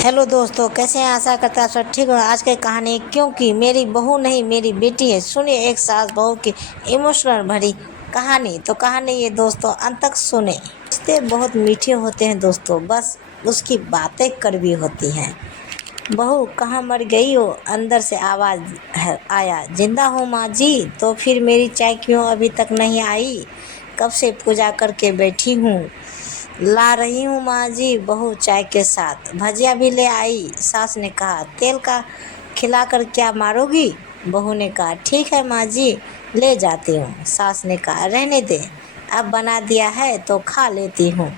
Hello दोस्तों, कैसे हैं? आशा करता है सब ठीक हो। आज की कहानी क्योंकि मेरी बहू नहीं मेरी बेटी है। सुनिए एक सास बहू की इमोशनल भरी कहानी। तो कहानी ये दोस्तों अंत तक सुने। रिश्ते बहुत मीठे होते हैं दोस्तों, बस उसकी बातें कड़वी होती हैं। बहू कहाँ मर गई हो? अंदर से आवाज़ आया। जिंदा हूँ माँ जी। तो फिर मेरी चाय क्यों अभी तक नहीं आई? कब से पूजा करके बैठी हूँ। ला रही हूँ माँ जी। बहू चाय के साथ भजिया भी ले आई। सास ने कहा, तेल का खिलाकर क्या मारोगी? बहू ने कहा, ठीक है माँ जी, ले जाती हूँ। सास ने कहा, रहने दे, अब बना दिया है तो खा लेती हूँ।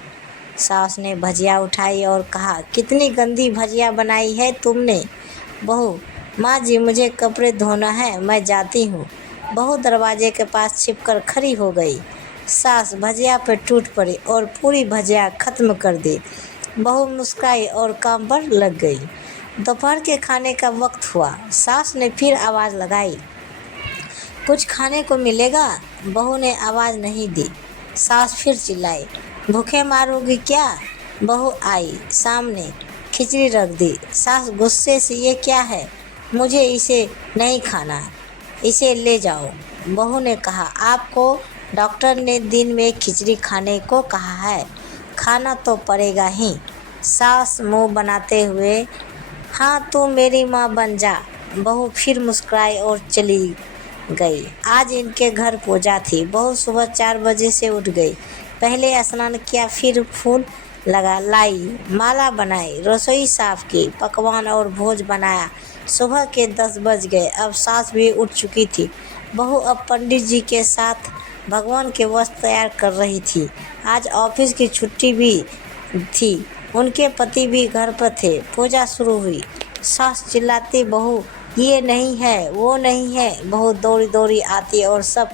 सास ने भजिया उठाई और कहा, कितनी गंदी भजिया बनाई है तुमने। बहू, माँ जी मुझे कपड़े धोना है, मैं जाती हूँ। बहू दरवाजे के पास छिपकर खड़ी हो गई। सास भजिया पर टूट पड़ी और पूरी भजिया खत्म कर दी। बहू मुस्कुराई और काम पर लग गई। दोपहर के खाने का वक्त हुआ। सास ने फिर आवाज़ लगाई, कुछ खाने को मिलेगा? बहू ने आवाज़ नहीं दी। सास फिर चिल्लाई, भूखे मारोगी क्या? बहू आई सामने, खिचड़ी रख दी। सास गुस्से से, ये क्या है? मुझे इसे नहीं खाना, इसे ले जाओ। बहू ने कहा, आपको डॉक्टर ने दिन में खिचड़ी खाने को कहा है, खाना तो पड़ेगा ही। सास मुंह बनाते हुए, हाँ तू मेरी माँ बन जा। बहू फिर मुस्कुराई और चली गई। आज इनके घर पूजा थी। बहू सुबह 4 बजे से उठ गई। पहले स्नान किया, फिर फूल लाई, माला बनाई, रसोई साफ की, पकवान और भोज बनाया। सुबह के 10 बज गए। अब सास भी उठ चुकी थी। बहू अब पंडित जी के साथ भगवान के वस्त्र तैयार कर रही थी। आज ऑफिस की छुट्टी भी थी। उनके पति भी घर पर थे। पूजा शुरू हुई। सास चिल्लाती, बहू ये नहीं है, वो नहीं है। बहू दौड़ी दौड़ी आती और सब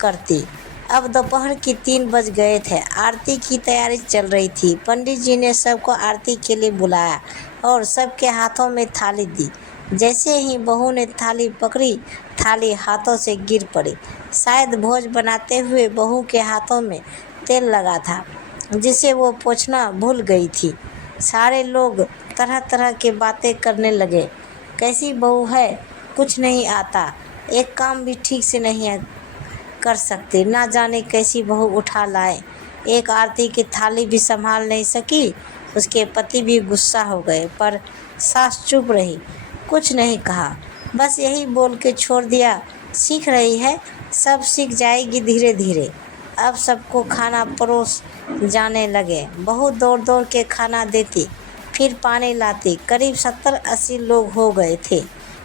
करती। अब दोपहर की 3 बज गए थे। आरती की तैयारी चल रही थी। पंडित जी ने सबको आरती के लिए बुलाया और सबके हाथों में थाली दी। जैसे ही बहू ने थाली पकड़ी, थाली हाथों से गिर पड़ी। शायद भोज बनाते हुए बहू के हाथों में तेल लगा था, जिसे वो पोंछना भूल गई थी। सारे लोग तरह तरह की बातें करने लगे। कैसी बहू है, कुछ नहीं आता, एक काम भी ठीक से नहीं कर सकती, ना जाने कैसी बहू उठा लाए। एक आरती की थाली भी संभाल नहीं सकी। उसके पति भी गुस्सा हो गए, पर सास चुप रही, कुछ नहीं कहा, बस यही बोल के छोड़ दिया, सीख रही है, सब सीख जाएगी धीरे धीरे। अब सबको खाना परोस जाने लगे। बहू दौड़ दौड़ के खाना देती, फिर पानी लाती। करीब 70-80 लोग हो गए थे।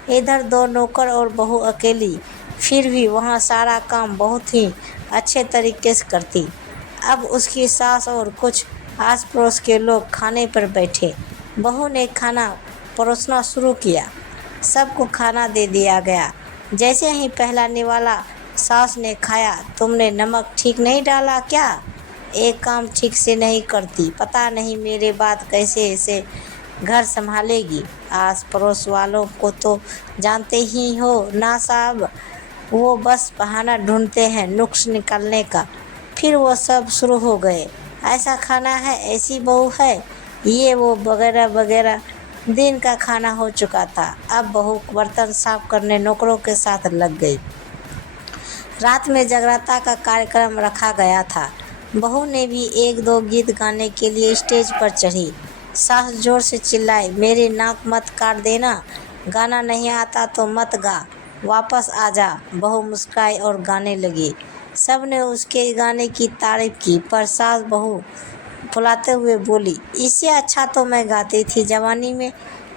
इधर 2 नौकर और बहू अकेली, फिर भी वहाँ सारा काम बहुत ही अच्छे तरीके से करती। अब उसकी सास और कुछ आस पड़ोस के लोग खाने पर बैठे। बहू ने खाना परोसना शुरू किया। सबको खाना दे दिया गया। जैसे ही पहला निवाला सास ने खाया, तुमने नमक ठीक नहीं डाला क्या? एक काम ठीक से नहीं करती, पता नहीं मेरे बाद कैसे इसे घर संभालेगी। आस पड़ोस वालों को तो जानते ही हो ना साहब, वो बस बहाना ढूंढते हैं नुक्स निकालने का। फिर वो सब शुरू हो गए, ऐसा खाना है, ऐसी बहू है, ये वो वगैरह वगैरह। दिन का खाना हो चुका था। अब बहू बर्तन साफ करने नौकरों के साथ लग गई। रात में जागराता का कार्यक्रम रखा गया था। बहू ने भी 1-2 गीत गाने के लिए स्टेज पर चढ़ी। सास जोर से चिल्लाई, मेरी नाक मत काट देना, गाना नहीं आता तो मत गा, वापस आ जा। बहू मुस्कुराई और गाने लगी। सब ने उसके गाने की तारीफ की, पर सास बहू फुलाते हुए बोली, इससे अच्छा तो मैं गाती थी जवानी में,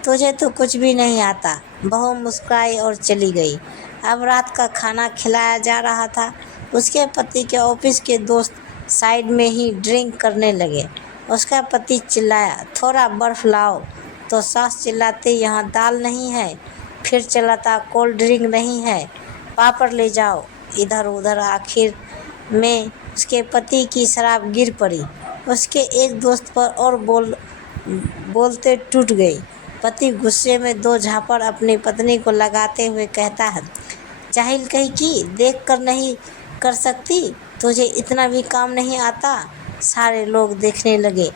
तुझे तो कुछ भी नहीं आता। बहू मुस्कुराई और चली गई। अब रात का खाना खिलाया जा रहा था। उसके पति के ऑफिस के दोस्त साइड में ही ड्रिंक करने लगे। उसका पति चिल्लाया, थोड़ा बर्फ़ लाओ। तो सास चिल्लाते, यहाँ दाल नहीं है। फिर चिल्लाता, कोल्ड ड्रिंक नहीं है, पापड़ ले जाओ। इधर उधर आखिर में उसके पति की शराब गिर पड़ी। उसके एक दोस्त पर और बोलते टूट गई। पति गुस्से में 2 झापड़ अपनी पत्नी को लगाते हुए कहता है, जाहिल कहीं की, देख कर नहीं कर सकती, तुझे इतना भी काम नहीं आता। सारे लोग देखने लगे।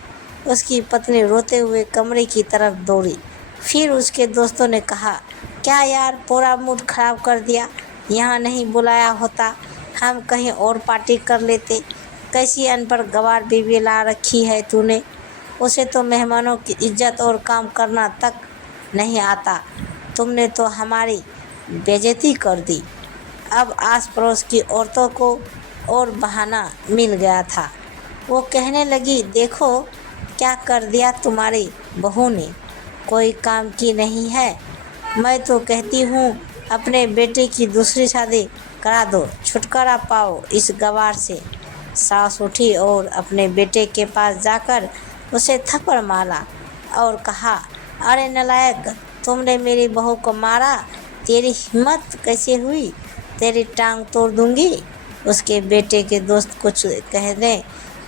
उसकी पत्नी रोते हुए कमरे की तरफ दौड़ी। फिर उसके दोस्तों ने कहा, क्या यार, पूरा मूड खराब कर दिया। यहाँ नहीं बुलाया होता, हम कहीं और पार्टी कर लेते। कैसी अनपढ़ गंवार बीवी ला रखी है तूने। उसे तो मेहमानों की इज्जत और काम करना तक नहीं आता। तुमने तो हमारी बेइज्जती कर दी। अब आस पड़ोस की औरतों को और बहाना मिल गया था। वो कहने लगी, देखो क्या कर दिया तुम्हारी बहू ने, कोई काम की नहीं है। मैं तो कहती हूँ अपने बेटे की दूसरी शादी करा दो, छुटकारा पाओ इस गंवार से। सास उठी और अपने बेटे के पास जाकर उसे थप्पड़ मारा और कहा, अरे नालायक, तुमने मेरी बहू को मारा, तेरी हिम्मत कैसे हुई, तेरी टांग तोड़ दूंगी। उसके बेटे के दोस्त कुछ कहने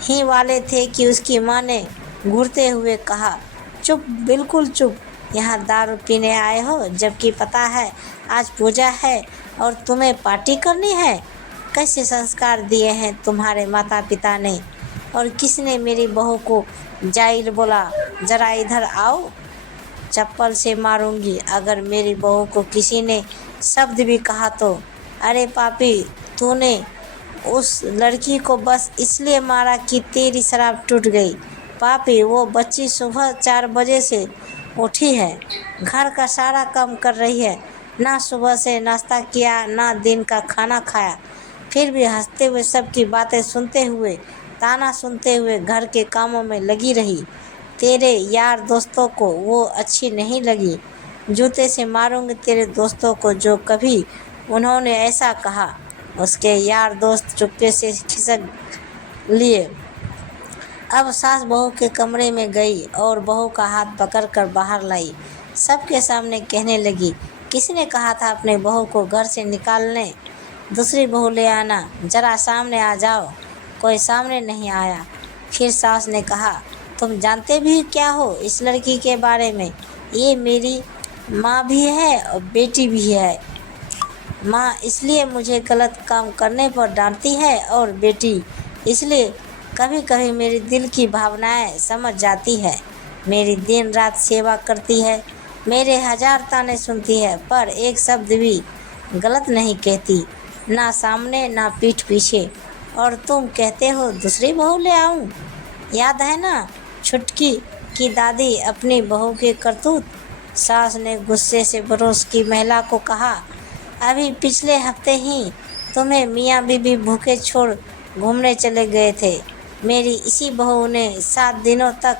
ही वाले थे कि उसकी माँ ने घूरते हुए कहा, चुप, बिल्कुल चुप। यहाँ दारू पीने आए हो, जबकि पता है आज पूजा है और तुम्हें पार्टी करनी है। कैसे संस्कार दिए हैं तुम्हारे माता पिता ने, और किसने मेरी बहू को जाइल बोला। ज़रा इधर आओ, चप्पल से मारूंगी अगर मेरी बहू को किसी ने शब्द भी कहा तो। अरे पापी, तूने उस लड़की को बस इसलिए मारा कि तेरी शराब टूट गई। पापी, वो बच्ची सुबह 4 बजे से उठी है, घर का सारा काम कर रही है, ना सुबह से नाश्ता किया ना दिन का खाना खाया, फिर भी हंसते हुए सबकी बातें सुनते हुए, ताना सुनते हुए घर के कामों में लगी रही। तेरे यार दोस्तों को वो अच्छी नहीं लगी। जूते से मारूंगी तेरे दोस्तों को जो कभी उन्होंने ऐसा कहा। उसके यार दोस्त चुपके से खिसक लिए। अब सास बहू के कमरे में गई और बहू का हाथ पकड़कर बाहर लाई। सबके सामने कहने लगी, किसने कहा था अपने बहू को घर से निकालने, दूसरी बहू ले आना, जरा सामने आ जाओ। कोई सामने नहीं आया। फिर सास ने कहा, तुम जानते भी क्या हो इस लड़की के बारे में। ये मेरी माँ भी है और बेटी भी है। माँ इसलिए मुझे गलत काम करने पर डांटती है और बेटी इसलिए कभी कभी मेरी दिल की भावनाएं समझ जाती है। मेरी दिन रात सेवा करती है, मेरे 1000 ताने सुनती है, पर एक शब्द भी गलत नहीं कहती, ना सामने ना पीठ पीछे। और तुम कहते हो दूसरी बहू ले आऊं। याद है ना छुटकी की दादी अपनी बहू के करतूत। सास ने गुस्से से पड़ोस की महिला को कहा, अभी पिछले हफ्ते ही तुम्हें मियाँ बीबी भूखे छोड़ घूमने चले गए थे। मेरी इसी बहू ने 7 दिनों तक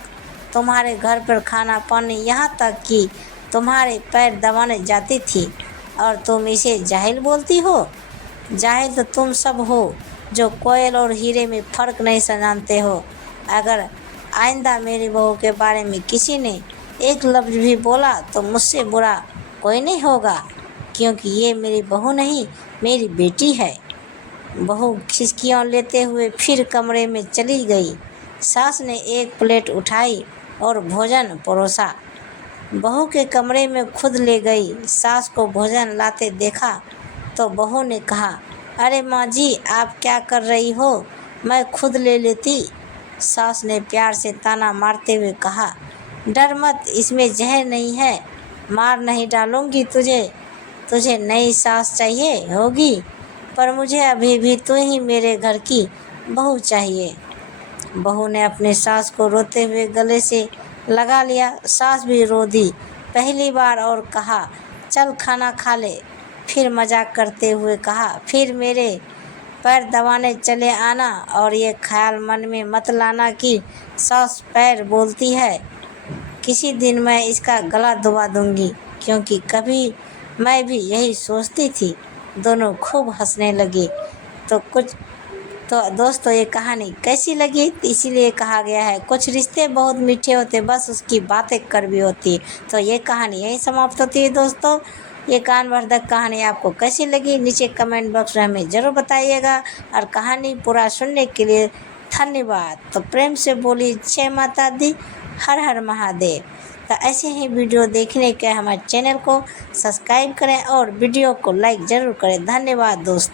तुम्हारे घर पर खाना पानी, यहाँ तक कि तुम्हारे पैर दबाने जाती थी, और तुम इसे जाहिल बोलती हो। जाहिल तो तुम सब हो जो कोयल और हीरे में फ़र्क नहीं जानते हो। अगर आइंदा मेरी बहू के बारे में किसी ने एक लफ्ज़ भी बोला तो मुझसे बुरा कोई नहीं होगा, क्योंकि ये मेरी बहू नहीं, मेरी बेटी है। बहू खिसकियाँ लेते हुए फिर कमरे में चली गई। सास ने एक प्लेट उठाई और भोजन परोसा। बहू के कमरे में खुद ले गई। सास को भोजन लाते देखा तो बहू ने कहा, अरे माँ जी, आप क्या कर रही हो, मैं खुद ले लेती। सास ने प्यार से ताना मारते हुए कहा, डर मत, इसमें जहर नहीं है, मार नहीं डालूंगी तुझे। तुझे नई सास चाहिए होगी, पर मुझे अभी भी तू ही मेरे घर की बहू चाहिए। बहू ने अपने सास को रोते हुए गले से लगा लिया। सास भी रो दी पहली बार और कहा, चल खाना खा ले। फिर मजाक करते हुए कहा, फिर मेरे पैर दबाने चले आना, और ये ख्याल मन में मत लाना कि सास पैर बोलती है। किसी दिन मैं इसका गला दबा दूंगी, क्योंकि कभी मैं भी यही सोचती थी। दोनों खूब हंसने लगे। तो दोस्तों, ये कहानी कैसी लगी? इसीलिए कहा गया है कुछ रिश्ते बहुत मीठे होते, बस उसकी बातें कड़वी होती। तो ये कहानी यहीं समाप्त होती है दोस्तों। ये कानवर्धक कहानी आपको कैसी लगी नीचे कमेंट बॉक्स में हमें ज़रूर बताइएगा, और कहानी पूरा सुनने के लिए धन्यवाद। तो प्रेम से बोली जय माता दी, हर हर महादेव। तो ऐसे ही वीडियो देखने के हमारे चैनल को सब्सक्राइब करें और वीडियो को लाइक ज़रूर करें। धन्यवाद दोस्तों।